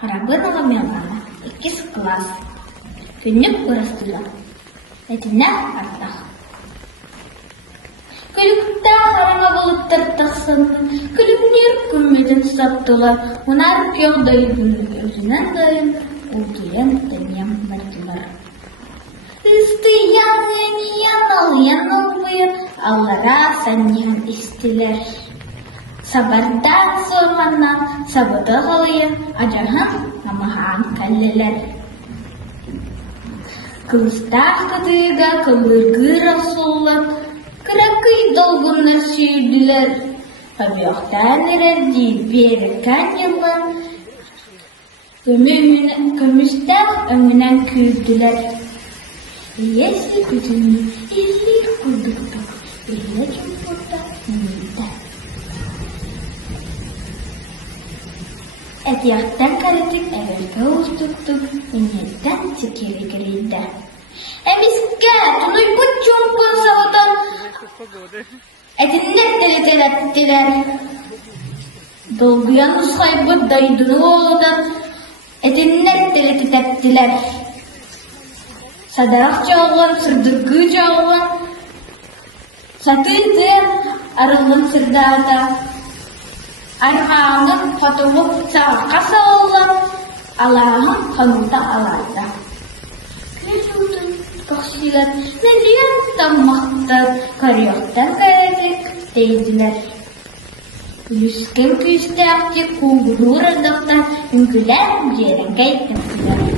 Харабын оламелана, 2 класс. Күннік ұрастыла. Әтіне артақ. Күлікті қараңа болып тартақсын, күліктер күммеден саптылар, онар пеудайдың өзінен дайын, ұлтуян тәнем бардылар. Истыян яниян алыян аллара саниян истилер. Сабардан соғаннан сабыды ғалыян ажархан намахан кәллелер. Кылыстар кытыга кылыргы расуллар, кыракый долгуннар сүйділер. Табиоқтан әрәді беріккен еллар, көмістен өңінен күйділер. Если күтіні илі күдіктік, илі кемпұрда мүлді. Әтияқтан кәрітік әвелгі ұстықтық, өнеттен текері керейді. Әмеске тұной бұт жомпын саудан әтіннет дәлетелеттілер. Долгыян ұсқай бұт дайдыны олудан әтіннет дәлетететтілер. Садарақ жауған, сырдыргы жауған, сатыдың арылын сырдата, арғаңын қатуып сағаққа сауылан, алағын қанута аларда. Көз ұлтын көксілер, нәден таммақтар, карияқтан кәрәдік дейділер. Үліскен көзді әқте қоңғыру ұрындықтан үңгілер жерін кәйттімділер.